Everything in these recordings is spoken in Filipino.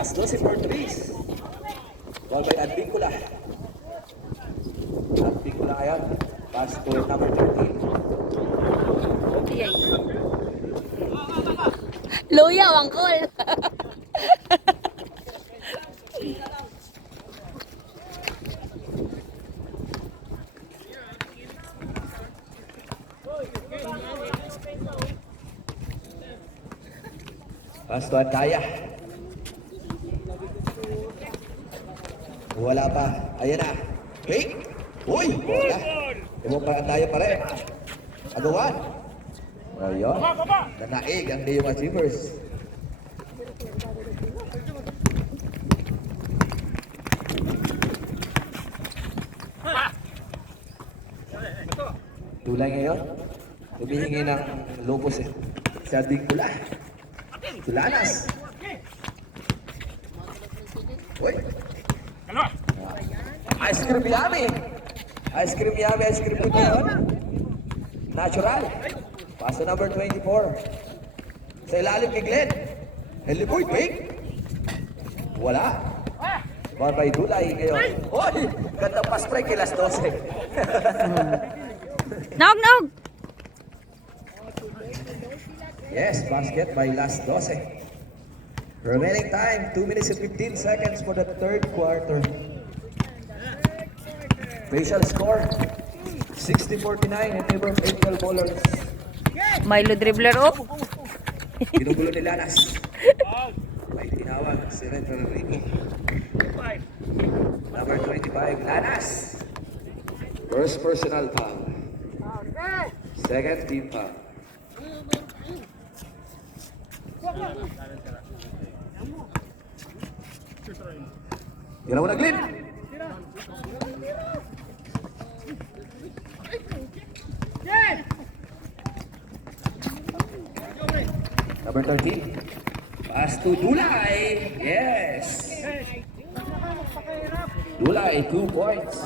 Last 12 for threes. Ball by Advincula. Advincula ngayon. Pass to number 13. Luyaw ang call. Pass to Adkaya. Wala pa. Ayan na. Hey! Uy! Wala. Ibo pa tayo pa rin. Agawan. Ayun. Nanaig ang Deo Achievers. Tulay ngayon. Humihingi ng lupos eh. Sa Advincula. Sulanas. Uy! Ice cream yummy. Ice cream yummy, ice cream food ngayon. Natural. Paso number 24. Sa ilalim kay Glenn. Heliboy, wait. Wala. Ball by Dulay ngayon. Uy! Gandang pass break kay Las 12. Nog! Yes, basket by Las 12. Remaining time, 2 minutes and 15 seconds for the third quarter. Facial score, 60-49 in favor of April Bowlers. Milo dribbler oh. Ginugulo ni Lanas. May tinawag si Red Ricky. Number 25, Lanas. First personal foul. Second team foul. Tira mo na, Glenn. Number 13. Pass to Dulay. Yes. Dulay, 2 points.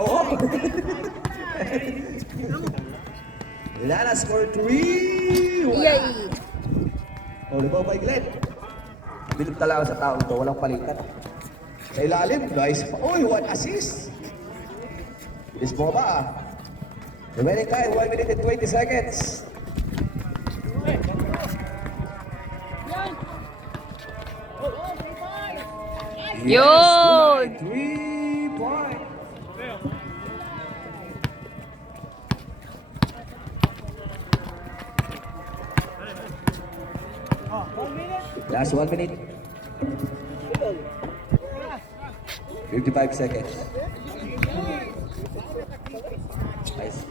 Oh. Lana scored 3. Yay! O, libaw by Glenn. Bilib talaga sa tao ito, walang palitan. Sa ilalim, nice pa. Uy, 1 assist. Bilis mo ba? Remaining time, 1 minute and 20 seconds. Yun! 3 points. Last 1 minute. 55 seconds. Nice.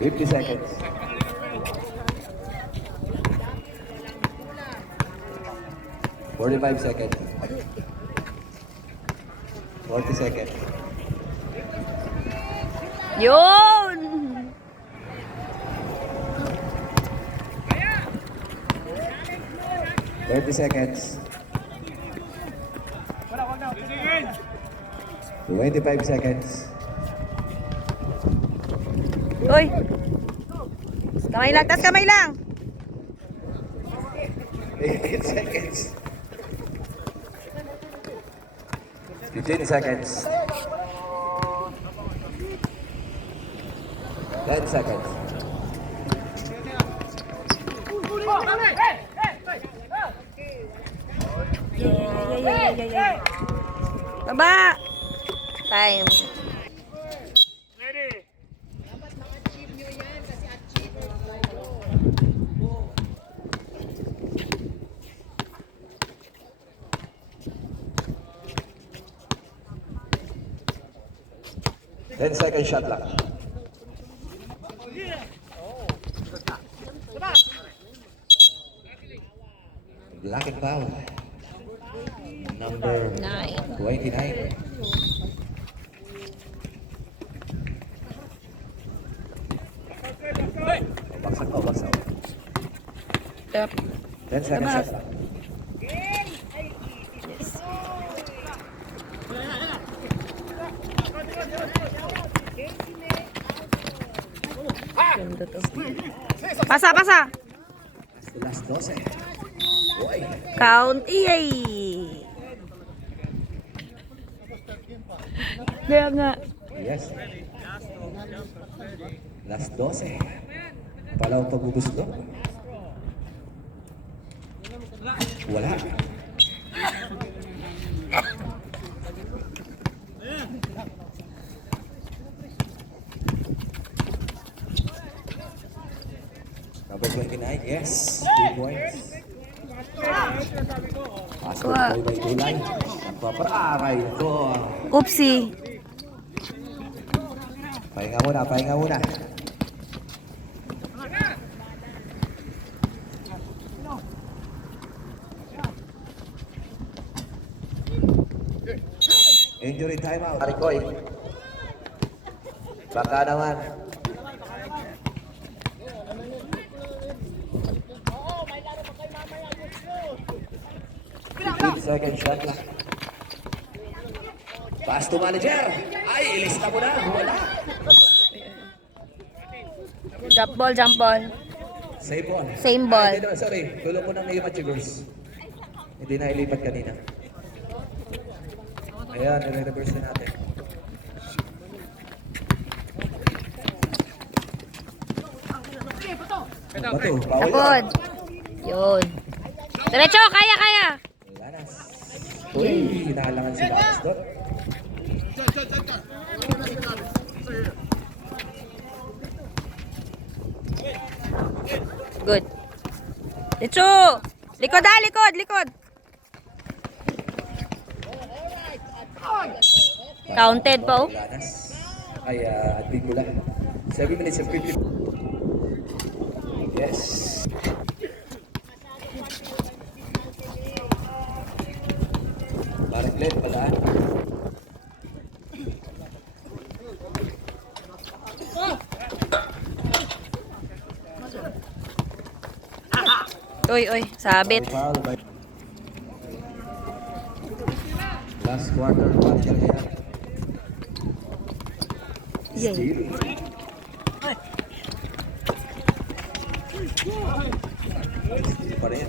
50 seconds. 45 seconds. 40 seconds. Yun! 30 seconds. 25 seconds. Uy! Kamay lang, tas kamay lang! 18 seconds. 15 seconds. 10 seconds. Baba! Time. Ready. 10-second shot lang. Black and foul. Number 9. 29. Tap. 10 seconds shot clock. Yes. Ganda to. Pasa, pasa. Last 12. Uy. Count. Iyay. Kaya nga. Yes. Last 12. Palawang pagbubusto. Wala. Number 29, yes. 3 points. Basketball by Tulay. Nagpapaaray ko. Oopsie. Pahinga muna, pahinga muna. Injury timeout. Arikoy. Baka naman. Second shot lang. Pass to manager. Ay, ilista mo na. Wala. Jump ball, jump ball. Same ball. Same ball. Ay, hindi naman, sorry. Tulo ko ng Neymat Chigurs. Hindi na ilipat kanina. Ayan, nire-reverse na natin. Bato, bawal Tapod. Yun. Diretso, kaya, kaya. Lanas. Uy, hinahalangan si Lanas doon. Good. Diretso. Likod ah, likod, likod. Counted pa oh. Lanas. Ay, Adbigula. 7 minutes and 50. Yes. Parang Glenn, palaan. Uy, uy, sabit. Foul by- Last quarter, manager niya. Yay. Steal. Steal pa rin.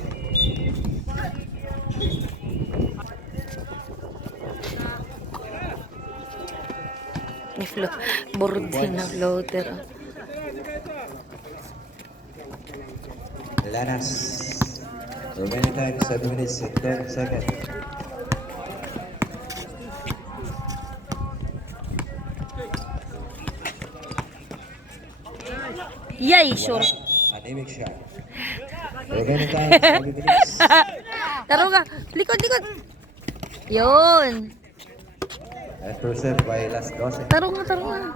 May flow. Burdin na floater. Oh. Lanas. Remaining time 7 minutes and 10 seconds. Yay, sure. Anemic shot. Remaining time 7 minutes. Taro ka. Likod, likod. Yun. As percent by last 12. Taro nga, taro nga.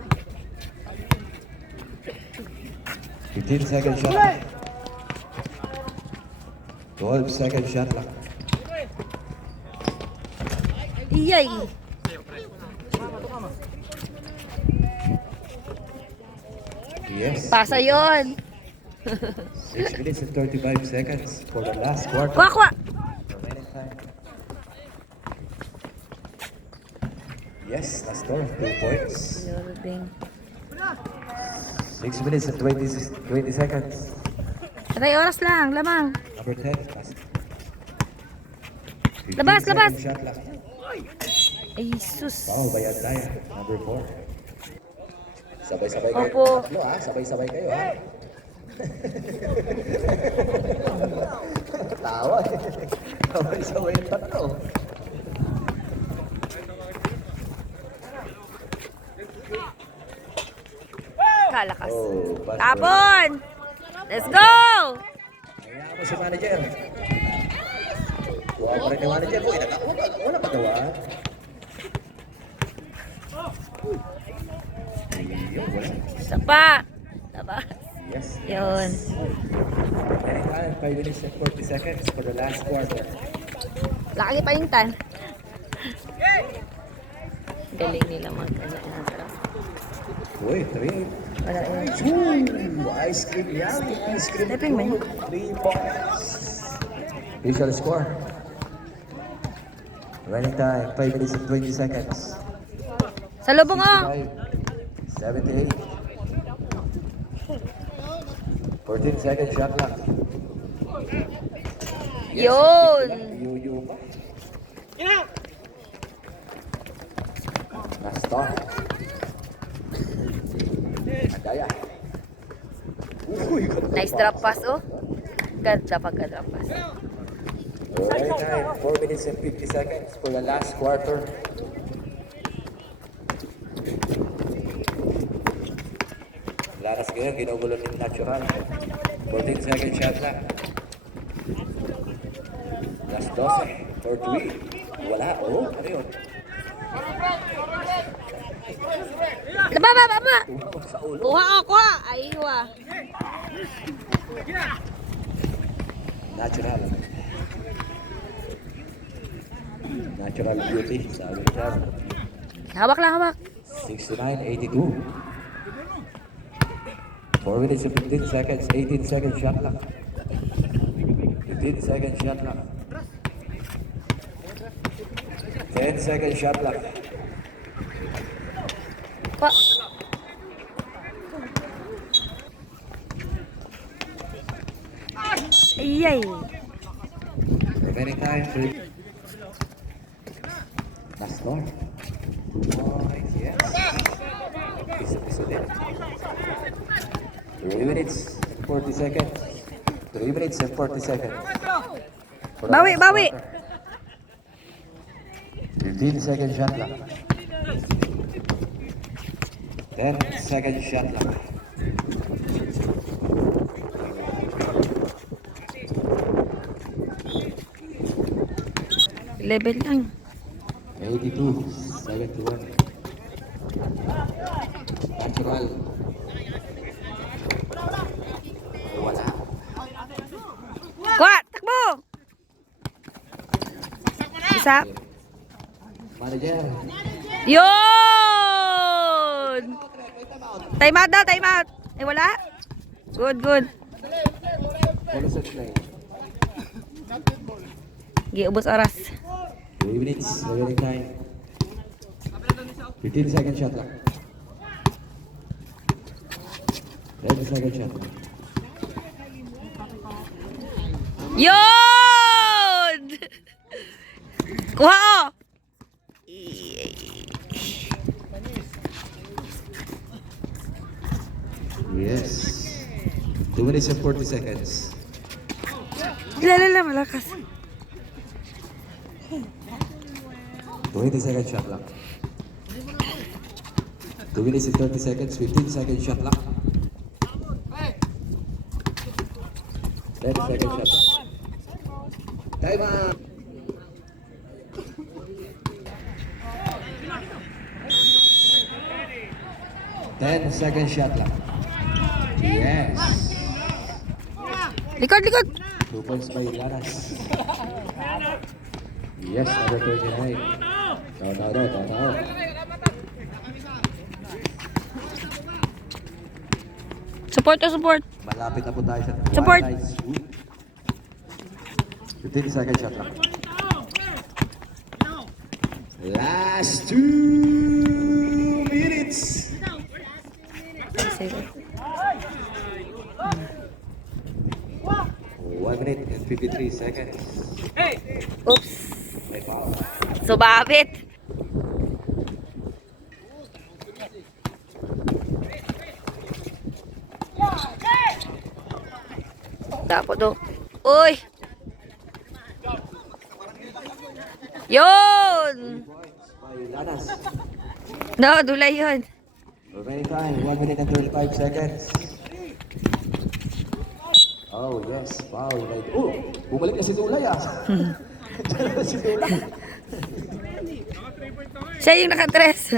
15 second shot. 12 second shot lang. Yay. Yes. Pasa yun. 6 minutes and 35 seconds for the last quarter. Wakwa. Remaining time. Yes, last score, 2 points. 6 minutes and 20 seconds. Patay oras lang, lamang. Number 10. Last. 15 Labas, second labas. Shot lang. Ay, sus. Foul by Andaya. Number 4. Sabay-sabay kayo. Opo. Tatlo ha, sabay-sabay kayo ha. Tawa eh. Sabay-sabay yung tatlo. Kalakas. Oh, pass Tapon. Let's go. Hayaan mo si manager. Huwag mo rin yung manager. Uy, wala pagawa. Ayun, wala. Isa pa. Labas. Yes. Yun. Anytime, 5 minutes and 40 seconds for the last quarter. Laki pa yung tan. Galing nila mag-ano. Uy, 3. Wala yun. Ooh, ice cream yummy, ice cream Stepping man. 3 points. Visual score. Running time, 5 minutes and 20 seconds. Sa lubong oh. 78. 14 seconds shot clock. Yun. Yuyu pa. Last start. Andaya. Uy, Nice drop pass oh. Ganda pagka-drop pass. Right time, 4 minutes and 50 seconds for the last quarter. Laras ngayon, ginugulo ng natural. 14 second shot lang. Last 12 for 3. Wala, oh, ano yun? Baba. Tumawag sa ulo. Kuha. Ay, kuha. Natural. Natural beauty, sabi ni Sir. Hawak lang, hawak. 69-82. 4 minutes and 15 seconds, 18 second shot lang. 15 second shot lang. 10 second shot lang. Kuha. Ayay. Remaining time, 3. Last score. Nice, yes. Piso din. 3 minutes and 40 seconds. 3 minutes and 40 seconds. For the Bawi. last quarter. 15 second shot lang. 10 second shot lang. Level lang. 82, 71. Natural. Wala. Kuha, takbo. Isa. Manager. Yun! Time out daw, time out. Eh, wala? Good. Follow set play. Giubos oras. 3 minutes, remaining time. 15 second shot lang. 10 second shot lang. Yun! Kuha oh! Yes. 2 minutes and 40 seconds. Lala, malakas. 20 second shot lang. 2 minutes and 30 seconds, 15 second shot lang. 10 second shot lang. Time out! Ten second shot lang. Yes. Likod. 2 points by Lanas. Yes, number 39. Tao. Support. Malapit na po tayo sa Support. one-side swoop. 15 second shot lang. Last 2 minutes. 1 minute and 53 seconds. Oops. May foul. Subabit. Tapo do. Uy! Yun! By Lanas. No, dulay yun. Remaining time, 1 minute and 35 seconds. Oh, yes. Foul. Oh, bumalik na si Dulay ah. Diyan na si Dulay. Siya yung nakatres.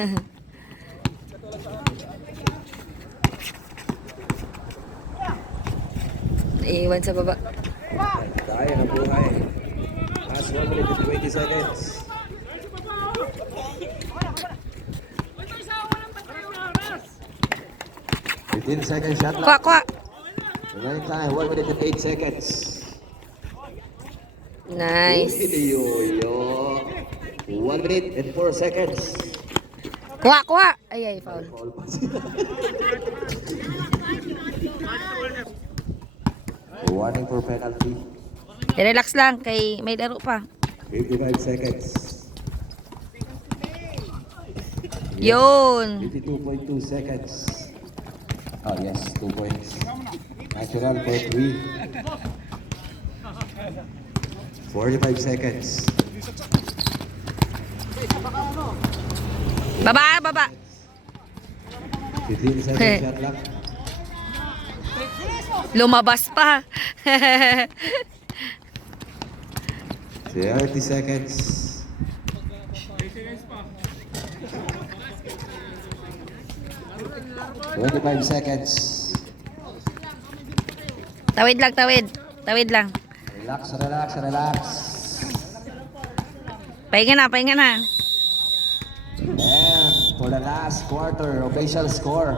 Iwan sa baba. Kaya ng buhay. Last 1 minute and 20 seconds. 15-second shot Kuha, clock. kuha. Right time, 1 minute and 8 seconds. Nice. Yo. 1 minute and 4 seconds. Kuha, kuha. Ay, foul. Foul pa. Warning for penalty. Relax lang, kay may laro pa. 55 seconds. Yun. 52.2 seconds. Oh yes, 2 points. Natural for 3. 45 seconds. Baba, baba. 15 seconds shot clock. Lumabas pa. 30 seconds. Twenty-five seconds. Tawid lang, tawid. Tawid lang. Relax, relax, relax. Pahinga na, pahinga na. And for the last quarter, official score.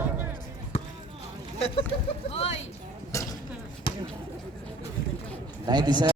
97.